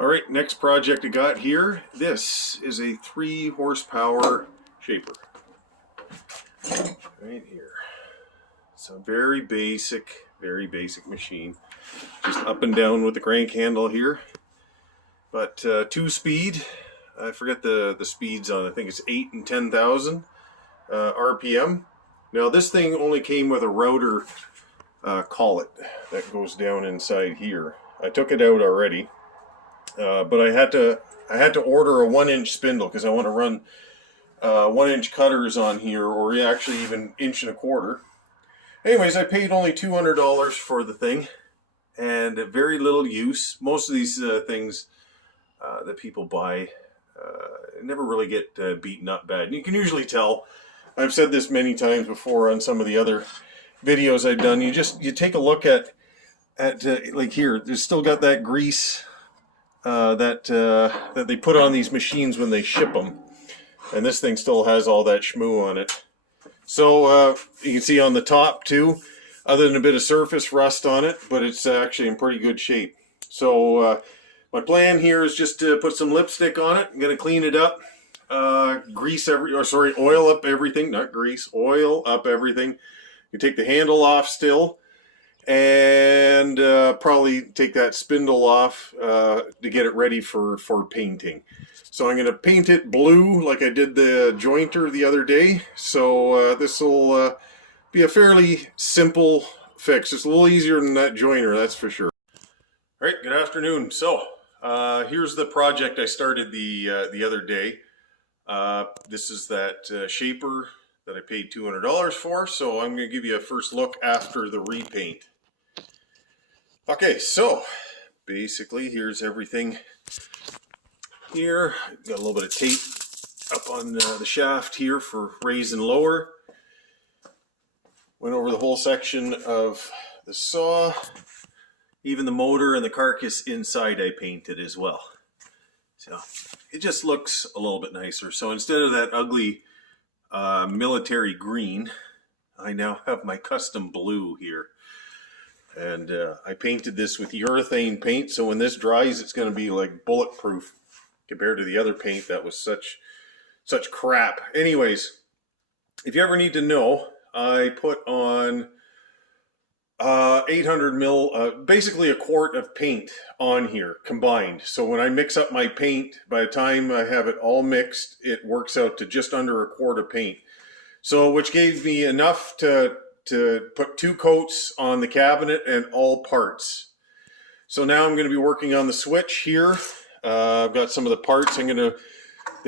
All right, next project I got here. This is a 3 horsepower shaper. Right here. It's a very basic machine. Just up and down with the crank handle here. But 2-speed. I forget the speeds on it. I think it's 8 and 10,000 RPM. Now this thing only came with a router collet that goes down inside here. I took it out already. But I had to order a 1-inch spindle because I want to run 1-inch cutters on here, or actually even 1.25 inches. Anyways, I paid only $200 for the thing, and very little use. Most of these things that people buy never really get beaten up bad. And you can usually tell. I've said this many times before on some of the other videos I've done. You take a look at like here. There's still got that grease that they put on these machines when they ship them, and this thing still has all that schmoo on it. So you can see on the top too, other than a bit of surface rust on it, but it's actually in pretty good shape. So my plan here is just to put some lipstick on it. I'm going to clean it up, oil up everything, not grease, oil up everything. You take the handle off still, and probably take that spindle off to get it ready for painting. So I'm going to paint it blue like I did the jointer the other day. So this will be a fairly simple fix. It's a little easier than that jointer, that's for sure. All right, good afternoon. So here's the project I started the other day. This is that shaper that I paid $200 for. So I'm going to give you a first look after the repaint. Okay, so basically here's everything here. Got a little bit of tape up on the shaft here for raise and lower. Went over the whole section of the saw. Even the motor and the carcass inside I painted as well. So it just looks a little bit nicer. So instead of that ugly military green, I now have my custom blue here. And I painted this with urethane paint, so when this dries, it's going to be like bulletproof compared to the other paint that was such crap. Anyways, if you ever need to know, I put on 800 mil, basically a quart of paint on here combined. So when I mix up my paint, by the time I have it all mixed, it works out to just under a quart of paint. So which gave me enough to put 2 coats on the cabinet and all parts. So now I'm going to be working on the switch here. I've got some of the parts. They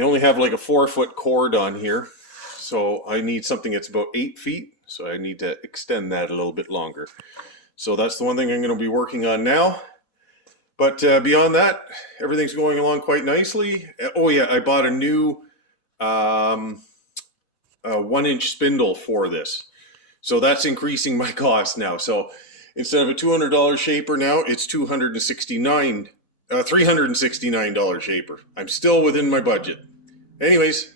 only have like a 4-foot cord on here. So I need something that's about 8 feet. So I need to extend that a little bit longer. So that's the one thing I'm going to be working on now. But beyond that, everything's going along quite nicely. Oh yeah, I bought a new 1-inch spindle for this. So that's increasing my cost now. So instead of a $200 shaper now, it's $369 shaper. I'm still within my budget. Anyways,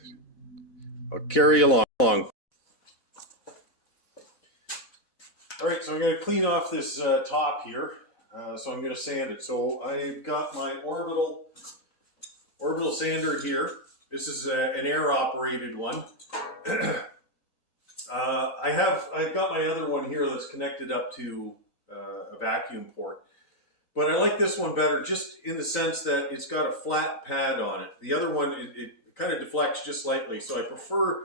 I'll carry along. All right, so I'm going to clean off this top here. So I'm going to sand it. So I've got my orbital sander here. This is an air-operated one. I've got my other one here that's connected up to a vacuum port. But I like this one better just in the sense that it's got a flat pad on it. The other one, it kind of deflects just slightly. So I prefer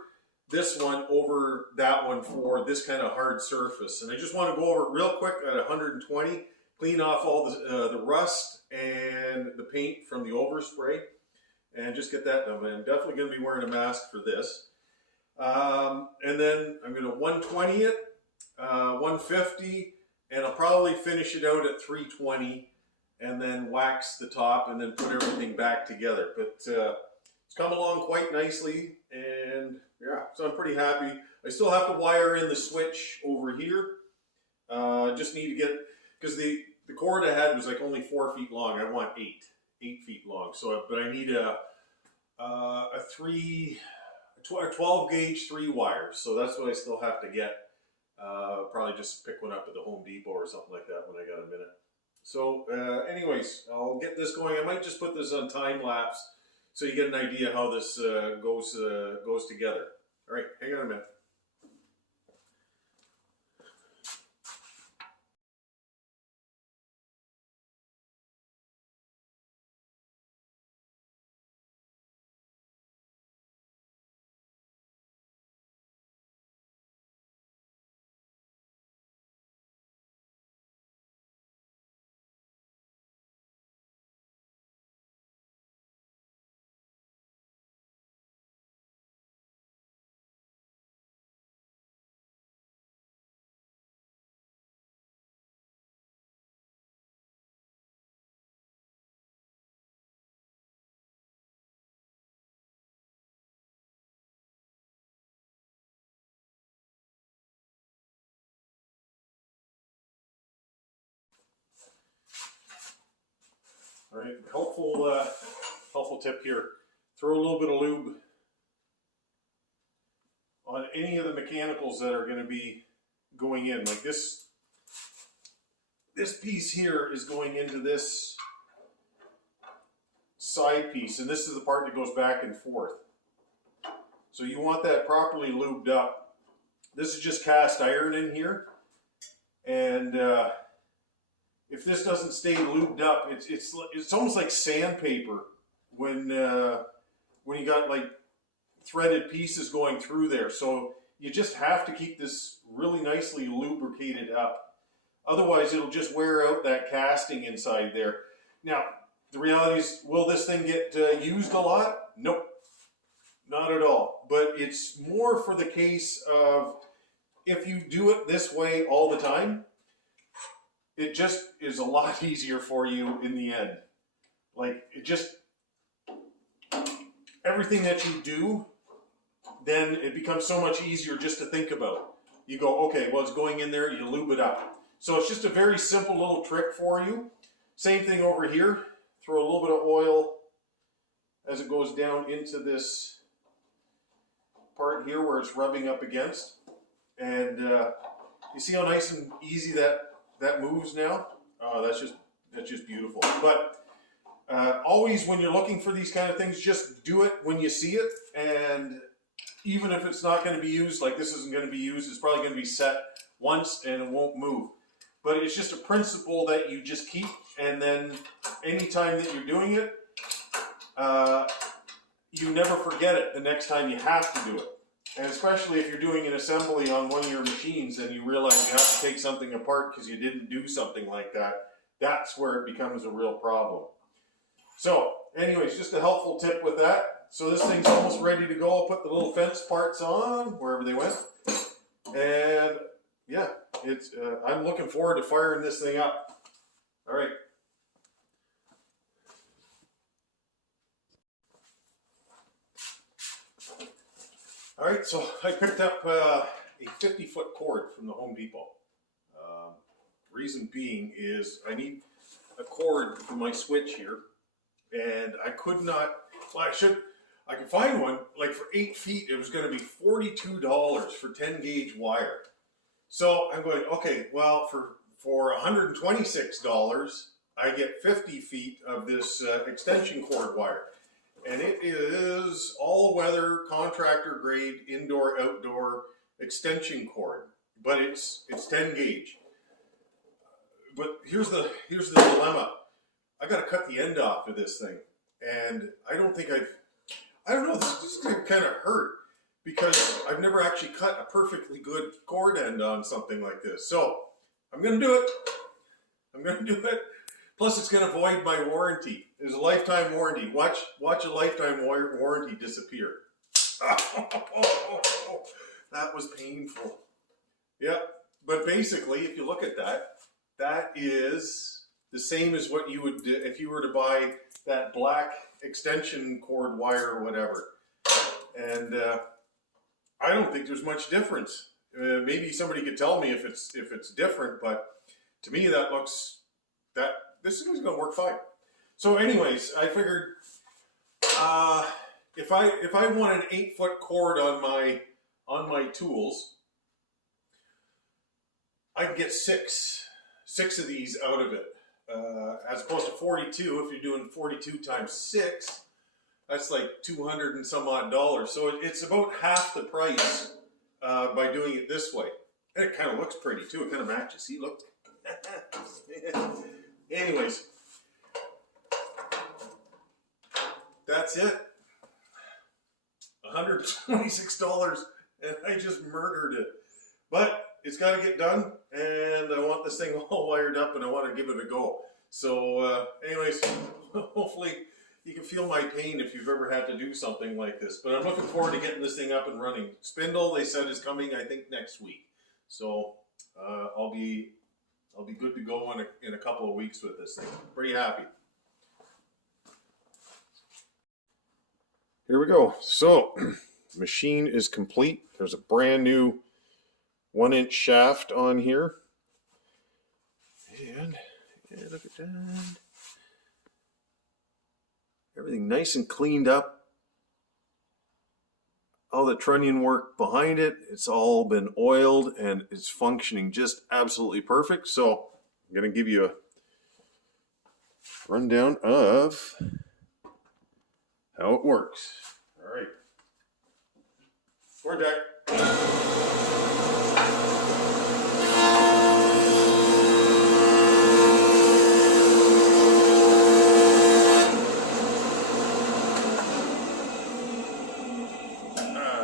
this one over that one for this kind of hard surface. And I just want to go over it real quick at 120, clean off all the rust and the paint from the overspray, and just get that done. I'm definitely going to be wearing a mask for this. And then I'm going to 120 it, 150, and I'll probably finish it out at 320 and then wax the top and then put everything back together. But it's come along quite nicely, and yeah, so I'm pretty happy. I still have to wire in the switch over here. Just need to get, because the cord I had was like only 4 feet long. I want 8 feet long. So, but I need a 12 gauge 3 wires. So that's what I still have to get. Probably just pick one up at the Home Depot or something like that when I got a minute. So anyways, I'll get this going. I might just put this on time lapse so you get an idea how this goes together. All right, hang on a minute. All right, helpful tip here. Throw a little bit of lube on any of the mechanicals that are going to be going in. Like this piece here is going into this side piece, and this is the part that goes back and forth. So you want that properly lubed up. This is just cast iron in here, and if this doesn't stay lubed up, it's almost like sandpaper when you got like threaded pieces going through there. So you just have to keep this really nicely lubricated up. Otherwise, it'll just wear out that casting inside there. Now, the reality is, will this thing get used a lot? Nope, not at all. But it's more for the case of if you do it this way all the time, it just is a lot easier for you in the end. Like, it just, everything that you do, then it becomes so much easier just to think about. You go, okay, well, it's going in there, you lube it up. So it's just a very simple little trick for you. Same thing over here. Throw a little bit of oil as it goes down into this part here where it's rubbing up against. And you see how nice and easy that moves now? Oh, that's just beautiful. But always when you're looking for these kind of things, just do it when you see it. And even if it's not going to be used, like this isn't going to be used, it's probably going to be set once and it won't move. But it's just a principle that you just keep, and then anytime that you're doing it, you never forget it the next time you have to do it. And especially if you're doing an assembly on one of your machines and you realize you have to take something apart because you didn't do something like that, that's where it becomes a real problem. So anyways, just a helpful tip with that. So this thing's almost ready to go. I'll put the little fence parts on wherever they went. And yeah, it's I'm looking forward to firing this thing up. All right. All right, so I picked up a 50-foot cord from the Home Depot. Reason being is I need a cord for my switch here, and I could not, well, I could find one, like for 8 feet, it was going to be $42 for 10 gauge wire. So I'm going, okay, well, for $126, I get 50 feet of this extension cord wire. And it is all-weather, contractor-grade, indoor-outdoor extension cord, but it's 10 gauge. But here's the dilemma. I got to cut the end off of this thing, and I don't know. This is going to kind of hurt because I've never actually cut a perfectly good cord end on something like this. So I'm going to do it. I'm going to do it. Plus, it's going to void my warranty. There's a lifetime warranty. Watch a lifetime warranty disappear. That was painful. Yep. But basically, if you look at that, that is the same as what you would do if you were to buy that black extension cord wire or whatever. And I don't think there's much difference. Maybe somebody could tell me if it's different, but to me that looks this is going to work fine. So anyways, I figured if I want an 8-foot cord on my tools, I can get six of these out of it. as opposed to 42. If you're doing 42 times 6, that's like 200 and some odd dollars. So it's about half the price by doing it this way. And it kind of looks pretty too. It kind of matches. See, look. Anyways, that's it. $126, and I just murdered it. But it's got to get done, and I want this thing all wired up, and I want to give it a go. So anyways, hopefully you can feel my pain if you've ever had to do something like this. But I'm looking forward to getting this thing up and running. Spindle, they said, is coming, I think, next week. So I'll be good to go in a couple of weeks with this thing. Pretty happy. Here we go. So machine is complete. There's a brand new 1-inch shaft on here. And yeah, look at that. Everything nice and cleaned up. All the trunnion work behind it, it's all been oiled and it's functioning just absolutely perfect. So I'm going to give you a rundown of how it works. All right. Forward, Jack.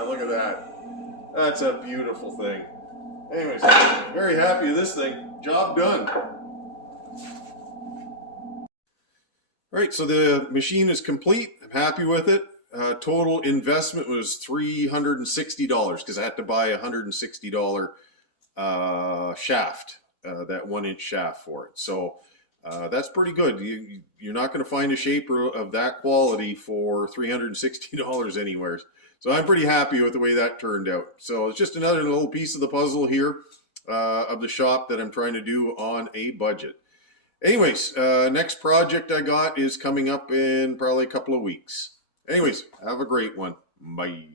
Look at that. That's a beautiful thing. Anyways, very happy with this thing. Job done. Right, so the machine is complete. I'm happy with it. Total investment was $360 because I had to buy a $160 shaft, that 1-inch shaft for it. So that's pretty good. You're not going to find a shaper of that quality for $360 anywhere. So I'm pretty happy with the way that turned out. So it's just another little piece of the puzzle here of the shop that I'm trying to do on a budget. Anyways, next project I got is coming up in probably a couple of weeks. Anyways, have a great one. Bye.